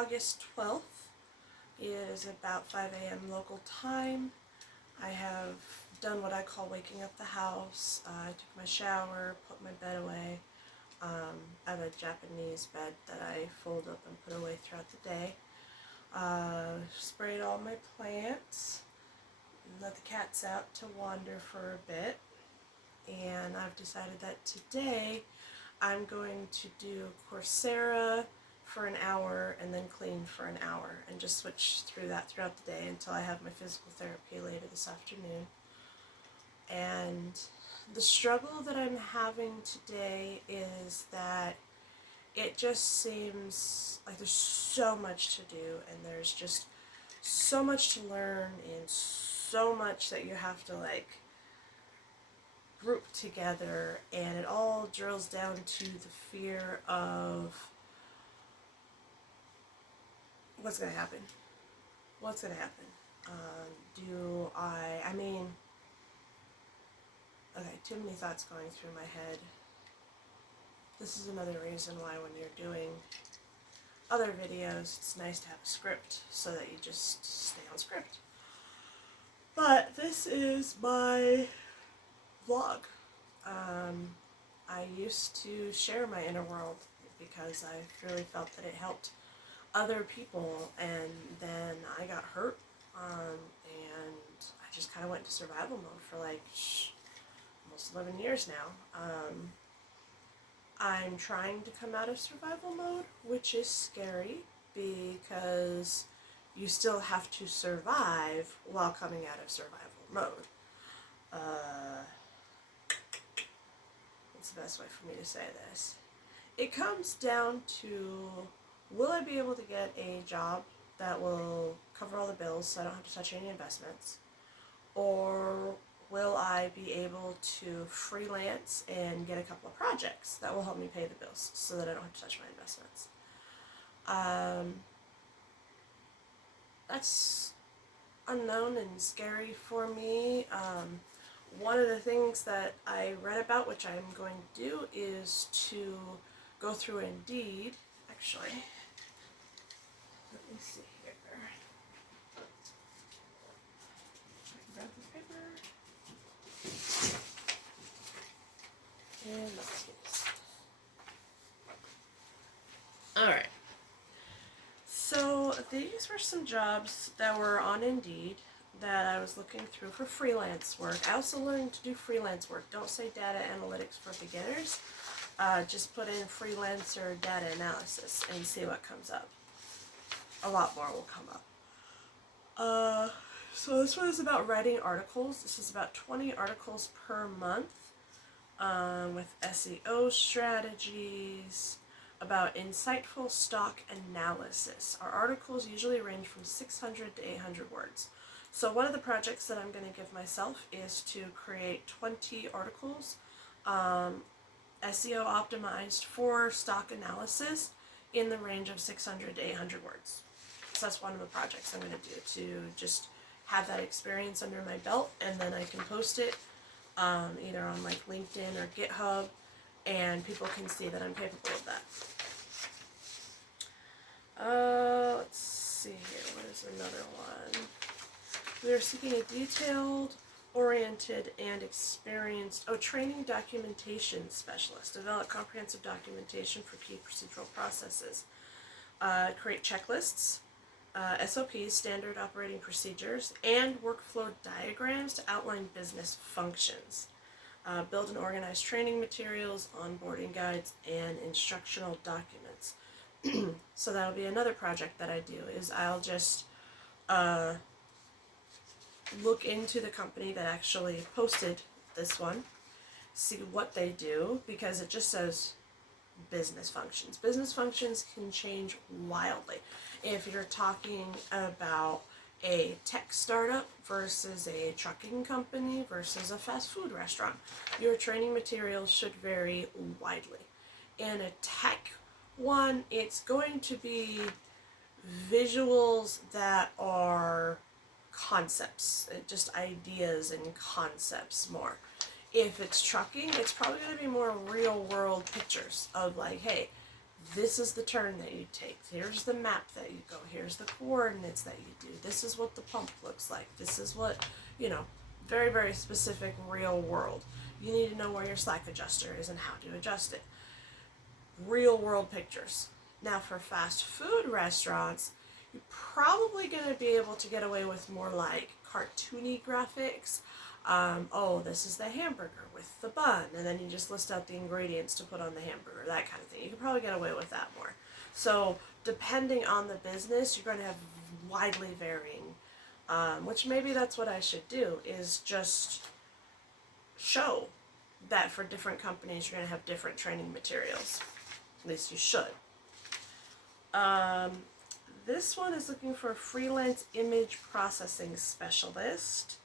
August 12th. It is about 5 a.m. local time. I have done what I call waking up the house. I took my shower, put my bed away. I have a Japanese bed that I fold up and put away throughout the day. Sprayed all my plants, let the cats out to wander for a bit, and I've decided that today I'm going to do Coursera for an hour and then clean for an hour and just switch through that throughout the day until I have my physical therapy later this afternoon. And the struggle that I'm having today is that it just seems like there's so much to do, and there's just so much to learn and so much that you have to group together, and it all drills down to the fear of what's going to happen. What's going to happen? Okay, too many thoughts going through my head. This is another reason why when you're doing other videos, it's nice to have a script so that you just stay on script. But this is my vlog. I used to share my inner world because I really felt that it helped other people, and then I got hurt, and I just kind of went into survival mode for almost 11 years now. I'm trying to come out of survival mode, which is scary because you still have to survive while coming out of survival mode. What's the best way for me to say this? It comes down to, will I be able to get a job that will cover all the bills so I don't have to touch any investments? Or will I be able to freelance and get a couple of projects that will help me pay the bills so that I don't have to touch my investments? That's unknown and scary for me. One of the things that I read about, which I'm going to do, is to go through Indeed. Actually, let me see here. Grab the paper. And let's do this. Alright. So these were some jobs that were on Indeed that I was looking through for freelance work. I also learned to do freelance work. Don't say data analytics for beginners. Just put in freelancer data analysis and see what comes up. A lot more will come up. So this one is about writing articles. This is about 20 articles per month with SEO strategies, about insightful stock analysis. Our articles usually range from 600 to 800 words. So one of the projects that I'm going to give myself is to create 20 articles, SEO optimized for stock analysis in the range of 600 to 800 words. So that's one of the projects I'm going to do, to just have that experience under my belt, and then I can post it either on LinkedIn or GitHub, and people can see that I'm capable of that. Let's see here. What is another one? We are seeking a detailed, oriented, and experienced training documentation specialist. Develop comprehensive documentation for key procedural processes. Create checklists, SOPs, standard operating procedures, and workflow diagrams to outline business functions. Build and organize training materials, onboarding guides, and instructional documents. So that'll be another project that I do, is I'll just look into the company that actually posted this one, see what they do, because it just says business functions. Business functions can change wildly. If you're talking about a tech startup versus a trucking company versus a fast food restaurant, your training materials should vary widely. In a tech one, it's going to be visuals that are concepts, just ideas and concepts more. If it's trucking, it's probably going to be more real world pictures of hey, This is the turn that you take. Here's the map that you go. Here's the coordinates that you do. This is what the pump looks like. This is what, very, very specific real world. You need to know where your slack adjuster is and how to adjust it. Real world pictures. Now for fast food restaurants, you're probably going to be able to get away with more like cartoony graphics. This is the hamburger with the bun, and then you just list out the ingredients to put on the hamburger, that kind of thing. You can probably get away with that more. So depending on the business, you're going to have widely varying, which maybe that's what I should do, is just show that for different companies you're going to have different training materials. At least you should. This one is looking for a freelance image processing specialist.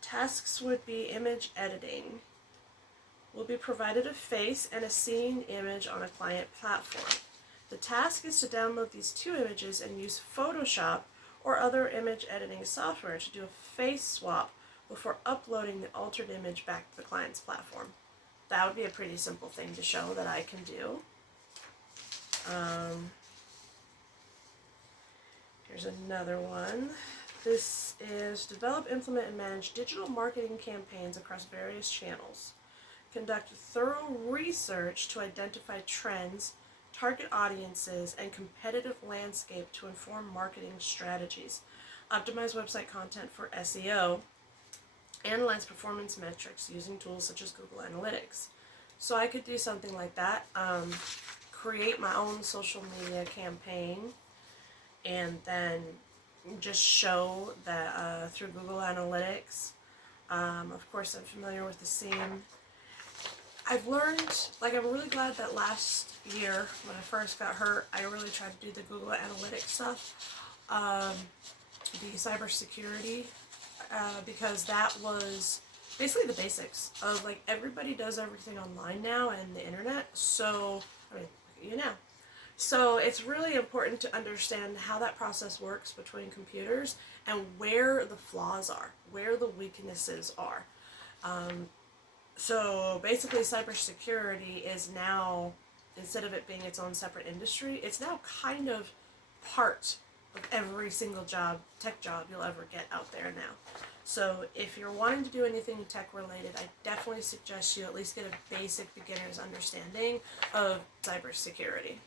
Tasks would be image editing. Will be provided a face and a scene image on a client platform. The task is to download these two images and use Photoshop or other image editing software to do a face swap before uploading the altered image back to the client's platform. That would be a pretty simple thing to show that I can do. Here's another one. This is develop, implement, and manage digital marketing campaigns across various channels. Conduct thorough research to identify trends, target audiences, and competitive landscape to inform marketing strategies. Optimize website content for SEO. Analyze performance metrics using tools such as Google Analytics. So I could do something like that. Create my own social media campaign, and then just show that through Google Analytics. Of course, I'm familiar with the scene. I've learned, I'm really glad that last year when I first got hurt, I really tried to do the Google Analytics stuff, the cybersecurity, because that was basically the basics of everybody does everything online now and the internet. So, look at you now. So it's really important to understand how that process works between computers and where the flaws are, where the weaknesses are. So basically cybersecurity is now, instead of it being its own separate industry, it's now kind of part of every single tech job you'll ever get out there now. So if you're wanting to do anything tech related, I definitely suggest you at least get a basic beginner's understanding of cybersecurity.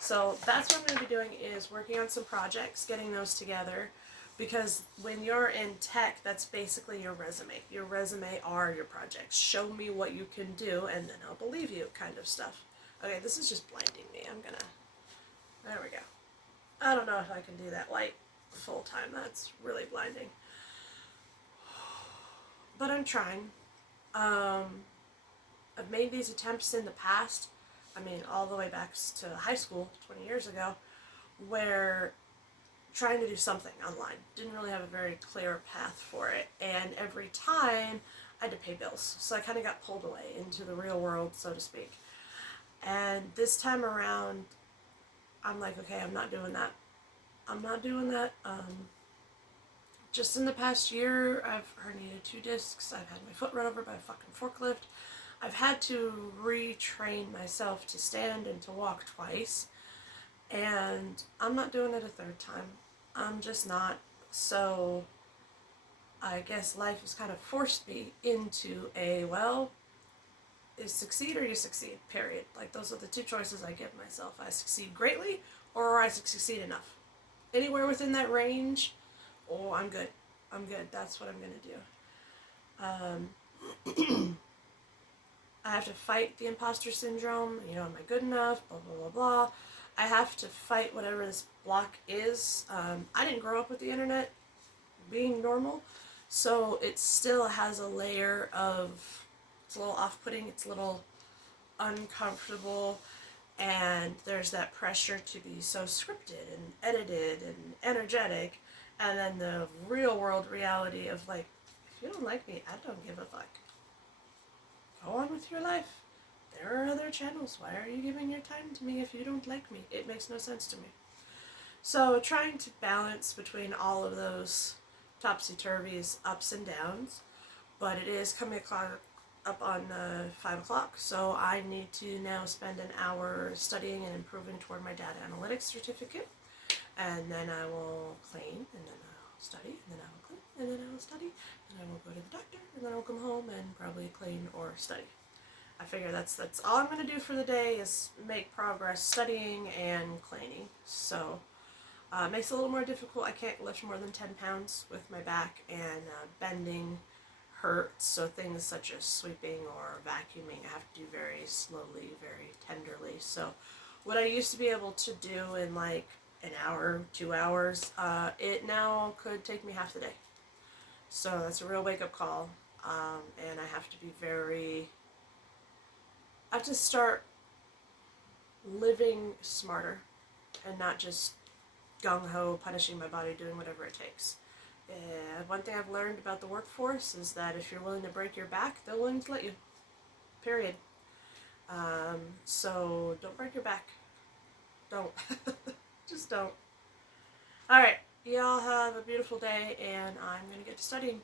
So that's what I'm going to be doing, is working on some projects, getting those together, because when you're in tech, that's basically your resume. Your resume are your projects. Show me what you can do, and then I'll believe you, kind of stuff. Okay, this is just blinding me. There we go. I don't know if I can do that light full time. That's really blinding. But I'm trying. I've made these attempts in the past. All the way back to high school, 20 years ago, where trying to do something online. Didn't really have a very clear path for it. And every time I had to pay bills. So I kind of got pulled away into the real world, so to speak. And this time around, I'm like, okay, I'm not doing that. Just in the past year, I've herniated 2 discs. I've had my foot run over by a fucking forklift. I've had to retrain myself to stand and to walk twice, and I'm not doing it a 3rd time. I'm just not. So I guess life has kind of forced me into you succeed or you succeed, period. Those are the 2 choices I give myself. I succeed greatly, or I succeed enough. Anywhere within that range, I'm good. That's what I'm going to do. I have to fight the imposter syndrome, am I good enough, blah, blah, blah, blah. I have to fight whatever this block is. I didn't grow up with the internet being normal, so it still has a layer of, it's a little off-putting, it's a little uncomfortable, and there's that pressure to be so scripted and edited and energetic, and then the real-world reality of, if you don't like me, I don't give a fuck. Go on with your life. There are other channels. Why are you giving your time to me if you don't like me? It makes no sense to me. So trying to balance between all of those topsy-turvies, ups and downs, but it is coming up on 5 o'clock, so I need to now spend an hour studying and improving toward my data analytics certificate, and then I will clean, and then I'll study, and then I will clean, and then I will study, and I will go to the doctor, and then I'll come home and probably clean or study. I figure that's all I'm going to do for the day is make progress studying and cleaning. So it makes it a little more difficult. I can't lift more than 10 pounds with my back, and bending hurts. So things such as sweeping or vacuuming I have to do very slowly, very tenderly. So what I used to be able to do in like an hour, 2 hours, it now could take me half the day. So that's a real wake-up call, and I have to be I have to start living smarter and not just gung-ho punishing my body, doing whatever it takes. One thing I've learned about the workforce is that if you're willing to break your back, they're willing to let you. Period. So don't break your back. Don't. Just don't. Alright, y'all have a beautiful day, and I'm going to get to studying.